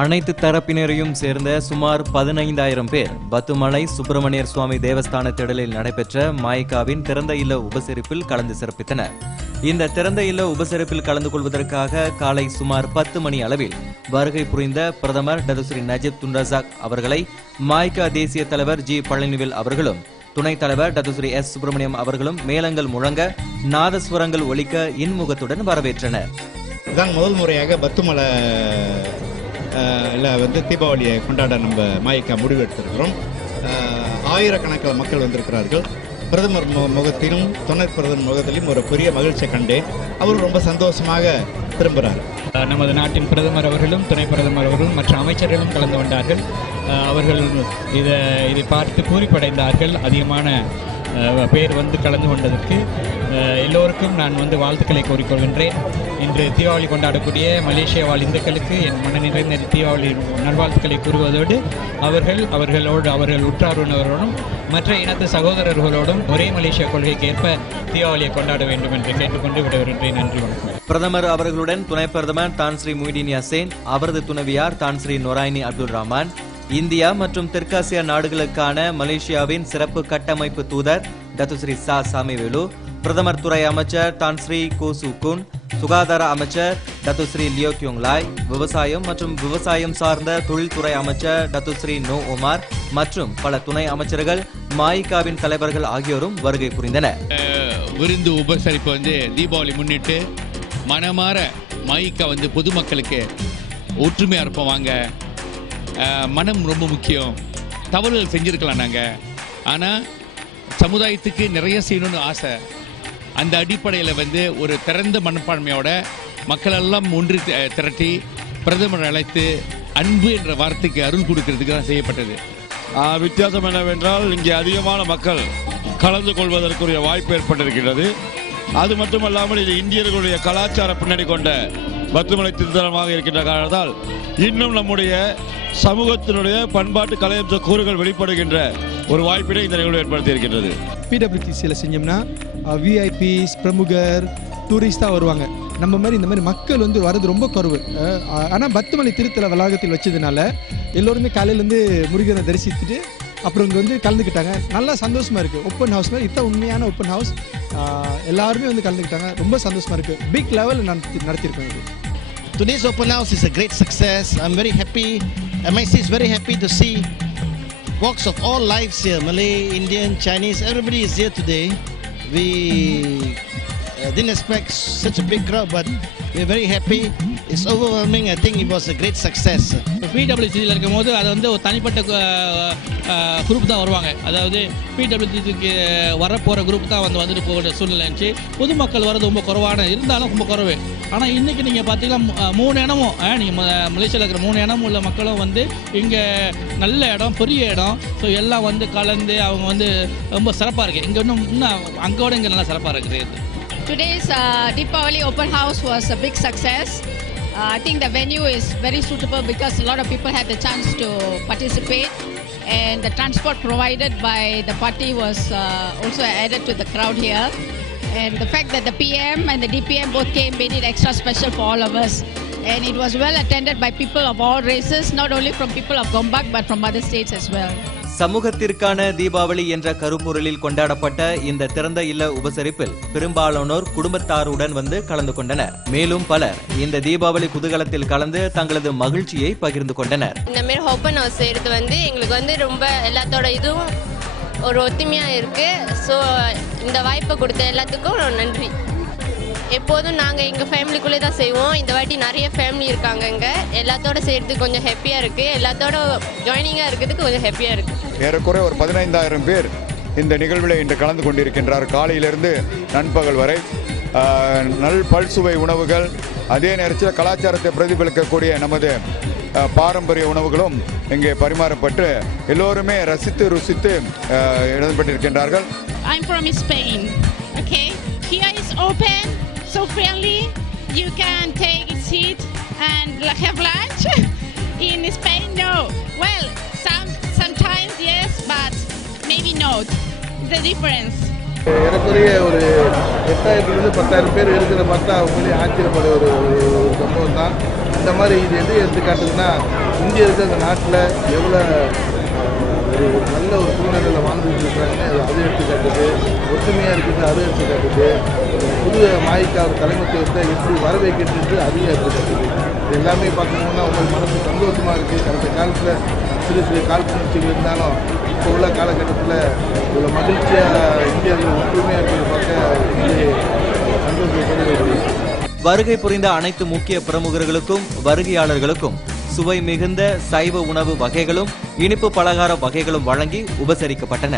அனைத்து தரப்பினரையும் சேர்ந்த சுமார் 15,000 பேர் பத்துமலை சுப்பிரமணியர் சுவாமி தேவஸ்தான திடலில் நடைபெற்ற மாய்காவின் திறந்த இல்ல உபசரிப்பில் கலந்து சிறப்பித்தனர். இந்த திறந்த இல்ல உபசரிப்பில் கலந்து கொள்வதற்காக காலை சுமார் 10 மணி அளவில் வருகை புரிந்த பிரதமர் டத்துஸ்ரீ நஜீப் துன் ரசாக் அவர்களை மாய்கா தேசிய தலைவர் ஜி பழனிவேல் அவர்களும் துணைத் தலைவர் டத்துஸ்ரீ எஸ் சுப்பிரமணியம் அவர்களும் மேளங்கள் முழங்க நாதஸ்வரங்கள் ஒலிக்க இன்முகத்துடன் வரவேற்றனர். முதல் முறையாக பத்துமலை தீபாவளியை கொண்டாட நம்ம மாய்கா முடிவெடுத்திருக்கிறோம். ஆயிரக்கணக்கில் மக்கள் வந்திருக்கிறார்கள். பிரதமர் முகத்திலும் துணை பிரதமர் முகத்திலும் ஒரு பெரிய மகிழ்ச்சியை கண்டேன். அவரும் ரொம்ப சந்தோஷமாக திரும்புகிறார். நமது நாட்டின் பிரதமர் அவர்களும் துணை பிரதமர் அவர்களும் மற்ற அமைச்சர்களும் கலந்து கொண்டார்கள். அவர்கள் இதை பார்த்து பூரிப்படைந்தார்கள். அதிகமான பேர் வந்து கலந்து கொண்டதற்கு எல்லோருக்கும் நான் வாழ்த்துக்களை கூறிக்கொள்கின்றேன். இன்று தீபாவளி கொண்டாடக்கூடிய மலேசியா வாழ் இந்துக்களுக்கு என் மனநிறைந்த தீபாவளி நல்வாழ்த்துக்களை கூறுவதோடு அவர்கள் உற்றார் உறவினரோடும் மற்ற இனத்து சகோதரர்களோடும் ஒரே மலேசியா கொள்கைக்கு ஏற்ப தீபாவளியை கொண்டாட வேண்டும் என்று கேட்டுக்கொண்டு விடைபெறுகின்றேன். நன்றி, வணக்கம். பிரதமர் அவர்களுடன் துணை பிரதமர் தான் ஸ்ரீ முஹிதீன் யாசேன், அவரது துணைவியார் தான் ஸ்ரீ நொராயினி அப்துல் ரஹ்மான், இந்தியா மற்றும் தெற்காசிய நாடுகளுக்கான மலேசியாவின் சிறப்பு கட்டமைப்பு தூதர் டத்துஸ்ரீ சா சாமிவேலு, பிரதமர் துறை அமைச்சர் தான் ஸ்ரீ கோசுகுன், சுகாதார அமைச்சர் டத்துஸ்ரீ லியோ கியோங்லாய், விவசாயம் மற்றும் விவசாயம் சார்ந்த தொழில்துறை அமைச்சர் டத்துஸ்ரீ நோ ஒமார் மற்றும் பல துணை அமைச்சர்கள், மாய்காவின் தலைவர்கள் ஆகியோரும் வருகை புரிந்தனர். விருந்து உபசரிப்பு தீபாவளி முன்னிட்டு மனமாற மாய்கா பொதுமக்களுக்கு ஒற்றுமையா இருப்போம். வாங்க, மனம் ரொம்ப முக்கியம். தவறுகள் செஞ்சிருக்கலாம் நாங்கள், ஆனால் சமுதாயத்துக்கு நிறைய செய்யணும்னு ஆசை. அந்த அடிப்படையில் ஒரு திறந்த மனப்பான்மையோட மக்களெல்லாம் ஒன்று திரட்டி பிரதமர் அழைத்து அன்பு என்ற வார்த்தைக்கு அருள் கொடுக்கறதுக்கு தான் செய்யப்பட்டது. வித்தியாசம் என்னவென்றால் இங்கே அதிகமான மக்கள் கலந்து கொள்வதற்குரிய வாய்ப்பு ஏற்பட்டிருக்கிறது. அது மட்டுமல்லாமல் இது இந்தியர்களுடைய கலாச்சார பின்னணி கொண்ட பத்துமலை திருத்தலமாக இருக்கின்ற காரணத்தால் இன்னும் நம்முடைய சமூகத்தினுடைய பண்பாட்டு கலையம்ச கூறுகள் வெளிப்படுகின்ற ஒரு வாய்ப்பினை இந்த நிகழ்வு ஏற்படுத்தி இருக்கின்றது. பிடபிள்யூடிசியில் செஞ்சோம்னா விஐபிஸ், பிரமுகர், டூரிஸ்டாக வருவாங்க. நம்ம மாதிரி இந்த மாதிரி மக்கள் வரது ரொம்ப குறைவு. ஆனால் பத்துமலை திருத்தல வளாகத்தில் வச்சதுனால எல்லோருமே காலையிலேருந்து முருகனை தரிசித்துட்டு அப்புறம் இங்கே கலந்துக்கிட்டாங்க. நல்லா சந்தோஷமாக இருக்குது. ஓப்பன் ஹவுஸ் மாதிரி இதான் உண்மையான ஓப்பன் ஹவுஸ். எல்லாருமே கலந்துக்கிட்டாங்க. ரொம்ப சந்தோஷமாக இருக்குது. பிக் லெவலில் நடத்தியிருக்கோம் இது. Today's open house is a great success. I'm very happy. MIC is very happy to see walks of all lives here. Malay, Indian, Chinese, everybody is here today. We didn't expect such a big crowd, but we're very happy. It's overwhelming. I think it was a great success. பிடபிள்யூசியில் இருக்கும்போது அது ஒரு தனிப்பட்ட group தான் வருவாங்க. அதாவது பிடபிள்யூசிக்கு வரப்போகிற group தான் வந்துட்டு போகிற சூழ்நிலை இருந்துச்சு. பொதுமக்கள் வரது ரொம்ப குறைவான இருந்தாலும் ரொம்ப குறைவு. ஆனால் இன்றைக்கி நீங்கள் பார்த்தீங்கன்னா 3 இடமும் நீங்கள் மலேசியாவில் இருக்கிற 3 இடமும் உள்ள மக்களும் இங்கே நல்ல இடம், பெரிய இடம். ஸோ எல்லாம் கலந்து அவங்க ரொம்ப சிறப்பாக இருக்குது. இங்கே இன்னும் அங்கோட இங்கே நல்லா சிறப்பாக இருக்குது. Today's Deepavali open house was a big success. I think the venue is very suitable because a lot of people had the chance to participate, and the transport provided by the party was also added to the crowd here. And the fact that the PM and the DPM both came made it extra special for all of us. And it was well attended by people of all races, not only from people of Gombak but from other states as well. சமூகத்திற்கான Deepavali என்ற கருப்பொருளில் கொண்டாடப்பட்ட இந்த திறந்த இல்ல உபசரிப்பில் பெரும்பாலானோர் குடும்பத்தாருடன் கலந்து கொண்டனர். மேலும் பலர் இந்த தீபாவளி குதூகலத்தில் கலந்து தங்களது மகிழ்ச்சியை பகிர்ந்து கொண்டனர். இந்த மாதிரி ஓப்பன் ஹவுஸ் செய்யறது எங்களுக்கு ரொம்ப எல்லாத்தோட இதுவும் ஒரு ஒத்துமையா இருக்கு. ஸோ இந்த வாய்ப்பை கொடுத்த எல்லாத்துக்கும் நன்றி. எப்போதும் நாங்கள் எங்கள் ஃபேமிலிக்குள்ளே தான் செய்வோம். இந்த வாட்டி நிறைய ஃபேமிலி இருக்காங்க. இங்கே எல்லாத்தோட செய்கிறதுக்கு கொஞ்சம் ஹாப்பியாக இருக்குது. எல்லாத்தோட ஜாயினிங்காக இருக்கிறதுக்கு கொஞ்சம் ஹாப்பியாக இருக்குது. ஏறக்குறைய ஒரு 15,000 பேர் இந்த நிகழ்வில் இன்று கலந்து கொண்டிருக்கின்றார். காலையிலிருந்து நண்பகல் வரை நல் பல்சுவை உணவுகள், அதே நேரத்தில் கலாச்சாரத்தை பிரதிபலிக்கக்கூடிய நமது பாரம்பரிய உணவுகளும் இங்கே பரிமாறப்பட்டு எல்லோருமே ரசித்து ருசித்து இடம்பெற்றிருக்கின்றார்கள். I'm from Spain. Okay, here is open, so friendly. You can take a seat and have lunch. In Spain, no. Well, sometimes yes, but maybe not. The difference. ஏறக்குறைய ஒரு 8000 to 10,000 பேர் இருக்கிற பார்த்தா அவங்களே ஆச்சரியப்பட ஒரு சம்பவம் தான். இந்த மாதிரி இது எது எடுத்துக்காட்டுதுன்னா இந்தியர்கள் அந்த நாட்டில் எவ்வளோ ஒரு நல்ல ஒரு சூழ்நிலையில் வாழ்ந்துட்டு இருக்கிறாங்க அது எடுத்துக்காட்டுது. ஒற்றுமையாக இருக்குது அது எடுத்துக்காட்டுது. புது மாய்க்கா ஒரு தலைமைத்துவத்தை எப்படி வரவேற்கின்றது அதையும் எடுத்துக்காட்டுது. இது எல்லாமே பார்க்கணுன்னா உங்களுக்கு மனசு சந்தோஷமாக இருக்குது. கடந்த காலத்தில் சிறு சிறு காழ்ப்புணர்ச்சிகள் இருந்தாலும் இப்போ உள்ள காலகட்டத்தில் இவ்வளோ மகிழ்ச்சியாக இந்தியர்கள் ஒற்றுமையாக இருக்கிறத பார்க்க சந்தோஷப்படுகிறது. வருகை புரிந்த அனைத்து முக்கிய பிரமுகர்களுக்கும் வருகையாளர்களுக்கும் சுவை மிகுந்த சைவ உணவு வகைகளும் இனிப்பு பலகார வகைகளும் வழங்கி உபசரிக்கப்பட்டன.